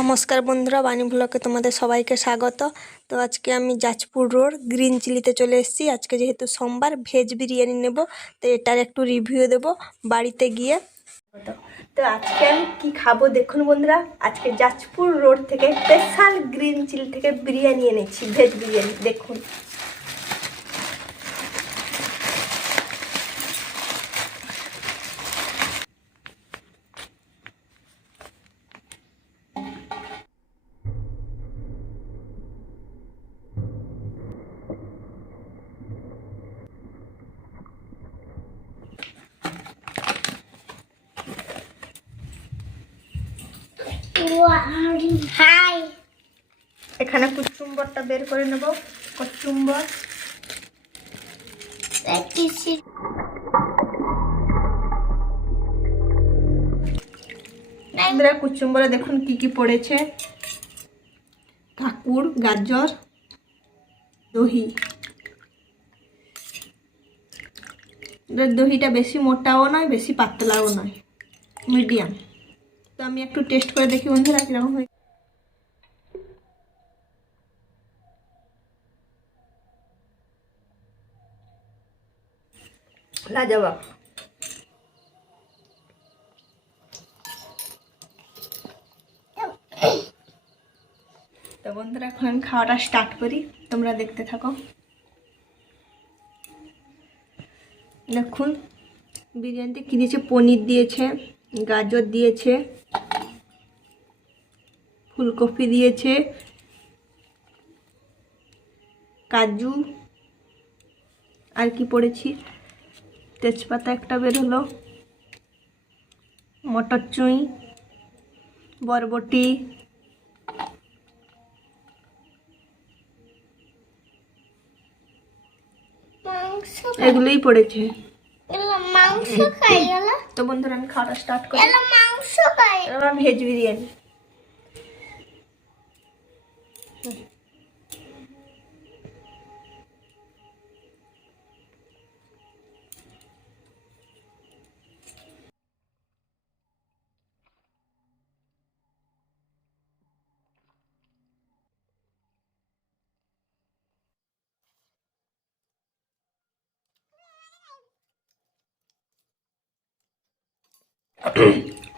নমস্কার বন্ধুরা, বাণী ব্লগে তোমাদের সবাইকে স্বাগত। তো আজকে আমি যাজপুর রোড গ্রিন চিলিতে চলে এসেছি। আজকে যেহেতু সোমবার, ভেজ বিরিয়ানি নেব, তো এটার একটু রিভিউ দেব বাড়িতে গিয়ে। তো আজকে আমি কি খাবো দেখুন বন্ধুরা, আজকে যাজপুর রোড থেকে স্পেশাল গ্রিন চিলি থেকে বিরিয়ানি এনেছি, ভেজ বিরিয়ানি। দেখুন এখানে কুচুম্বরটা বের করে নেব। কচুম্বর কুচুম্বরে দেখুন কি কি পড়েছে: কাকুড়, গাজর, দহি। দহিটা বেশি মোটাও নয়, বেশি পাতলাও নয়, মিডিয়াম। তো আমি একটু টেস্ট করে দেখি বন্ধুরা কিরকম হয়। লাজবাব। তো বন্ধুরা এখন আমি খাওয়াটা স্টার্ট করি, তোমরা দেখতে থাকো। দেখুন বিরিয়ানিতে কী দিয়েছে: পনির দিয়েছে, গাজর দিয়েছে, ফুলকপি দিয়েছে, কাজু, আর কি পড়েছি, তেজপাতা একটা বের হলো, মটর চুঁই, বরবটি, এগুলোই পড়েছে। তো বন্ধুরা আমি খাওয়াটা স্টার্ট করি। ভেজ বিরিয়ানি।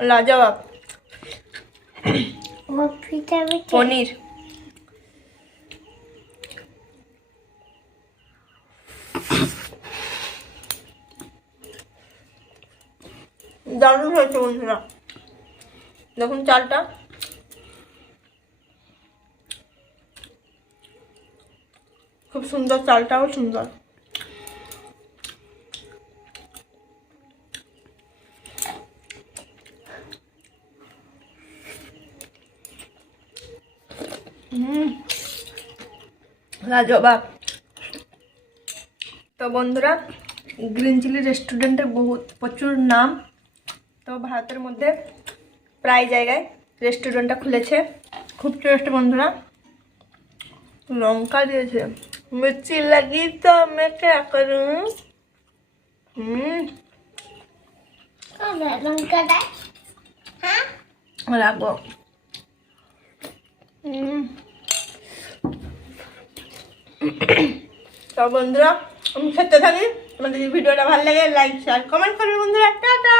লাজবাব। পনির, দারুণ হয়েছে বন্ধুরা। দেখুন চালটা খুব সুন্দর, চালটাও সুন্দর। লাজবাব। তো বন্ধুরা গ্রিন চিলি রেস্টুরেন্টের প্রচুর নাম। তো ভারতের মধ্যে প্রায় জায়গায় রেস্টুরেন্টটা খুলেছে। খুব টেস্ট বন্ধুরা। লঙ্কা দিয়েছে, মির্চি লাগি তো मैं क्या करूं। লঙ্কা দেয়, হ্যাঁ লাগো। তো বন্ধুরা আমি খেতে থাকি। তোমাদের যদি ভিডিওটা ভালো লাগে লাইক শেয়ার কমেন্ট করবে বন্ধুরা। টাটা।